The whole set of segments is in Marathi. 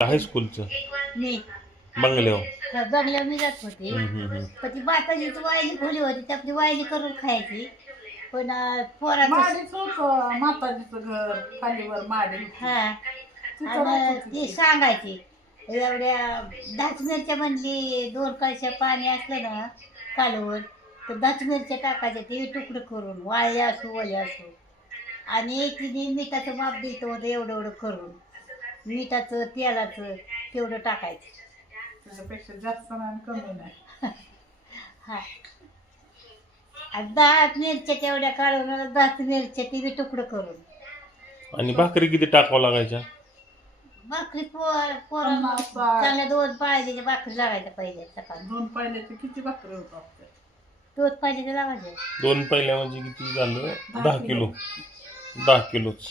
हायस्कूलचं मी बंगल्यावर. बंगल्यावर मी जात होती. हम्म. पण ती बाताची वायली खोली होती ती आपली वायली करून खायची. पण पोराचं माडीच होतं माताजीचं घर खालीवर माडी होती. हा तिथं आणि राहत होती ती ती. सांगायची एवढ्या 10 मिरच्या म्हणली 2 कळशा पाणी असलं ना कालवण तर 10 मिरच्या टाकायच्या ते तुकडं करून वाळले असो वले असो. आणि तिने मिठाचं माप दिलं होतं एवढं एवढं करून मिठाचं तेलाचं तेवढं टाकायचं. त्याच्यापेक्षा जास्त नाही आणि कमी नाही. हा आणि 10 मिरच्या तेवढ्या काढून 10 मिरच्या ती बी तुकडं करून आणि भाकरी किती टाकावं लागायच्या? भाकरी पोरांना पन्नास साठ. चांगल्या 2 पायलीच्या भाकरी लागायच्या पहिले सकाळी. 2 पाहिल्याचे किती भाकरी होतात आपल्या? 2 पायलीच्या लागायच्या 2 पहिल्या म्हणजे किती झालं? 10 किलो. 10 किलोच.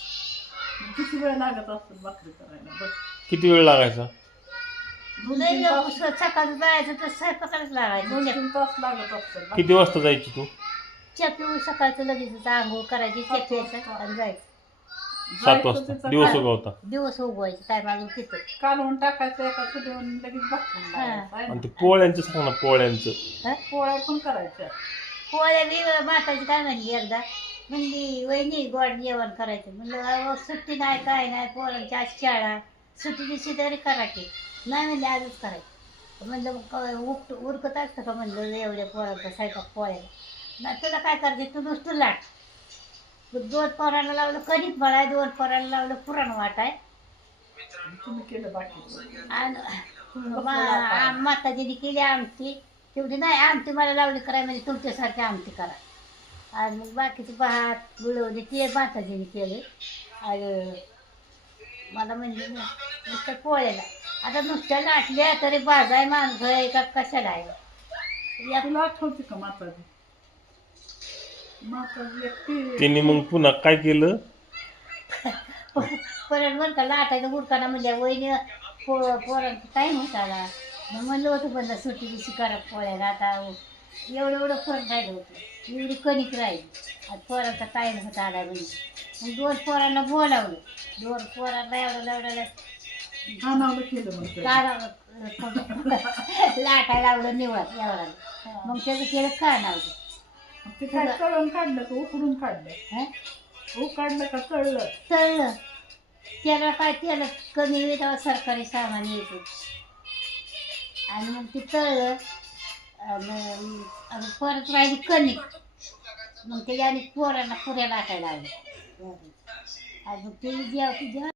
किती वेळ लागत असतो भाकरी करायला बघ. किती वेळ लागायचा? 2-3 तास. सकाळचं जायचं तर स्वयंपाकालाच लागायचं. 2-3 तास लागत असतात. किती वाजता जायची तू? चहा पिऊन सकाळचं लगेच आंघोळ करायची चहा प्यायचं आणि जायचं. 7 वाजता दिवस उगवता. दिवस उगवायचे काय माझं तिथं कालवून टाकायचं एका सुद्धा लगेच भाकरी लागायचं, आहे आणि ना? ते पोळ्यांचं सांग ना, पोळ्यांचं. पोळ्या पण करायच्या. पोळ्या बी माताची काय म्हणली एकदा म्हणली वहिनी गोड जेवण करायचं म्हणलं अहो सुट्टी नाही काय नाही पोरांची आज शाळा सुट्टी दिवशी तरी करा की नाही म्हणले आजच करायचं. म्हणलं मग उरकत असतं का म्हणलं एवढ्या पोरांचा स्वयंपाक पोळ्याला नाही तुला काय करायचं तू नुसतं लाट. 2 पोरांना लावलं कणिक मळाय 2 पोरांना लावलं पुरण वाटाय तुम्ही केलं बाकी आणि माताजीने केली आमटी तेवढी नाही आमटी मला लावली कराय म्हणजे तुमच्यासारखी आमटी करा आणि मग बाकीचे भात गुळवणी ते माताजीने केले आणि मला म्हणजे नुसतं पोळ्याला आता नुसत्या लाटल्या तरी बाजाय माणसं आहे का कशाला आहे तुला आठवते का माताजी? माताजी एकटी. तिने मग पुन्हा काय केलं? परत बरं का लाटायचं उरकाना म्हणल्या वहिनी पोरांचा टाईम होता आला मग म्हणलं होतं म्हणलं सुट्टी दिवशी करा पोळ्याला आता एवढं एवढं फरक राहिलं होतं एवढी कणिक राहिली आणि पोरांचा टाईम होता आला म्हणजे मग 2 पोरांना बोलावलं 2 पोरांना एवढं खानावलं केलं मग ते. लाटायला लावलं निवड एवढा मग त्याचं केलं का नावलं ते काय तळून काढलं का उकडून काढलं? हं उकडलं का तळलं? तळलं त्याला काय त्याला कमी वेळ तेव्हा सरकारी सामान यायचं आणि मग ते तळलं आणि परत राहिली कणिक मग त्याच्या आणि पोरांना पुऱ्या लाटायला लागल्या आणि मग ते जेव्हा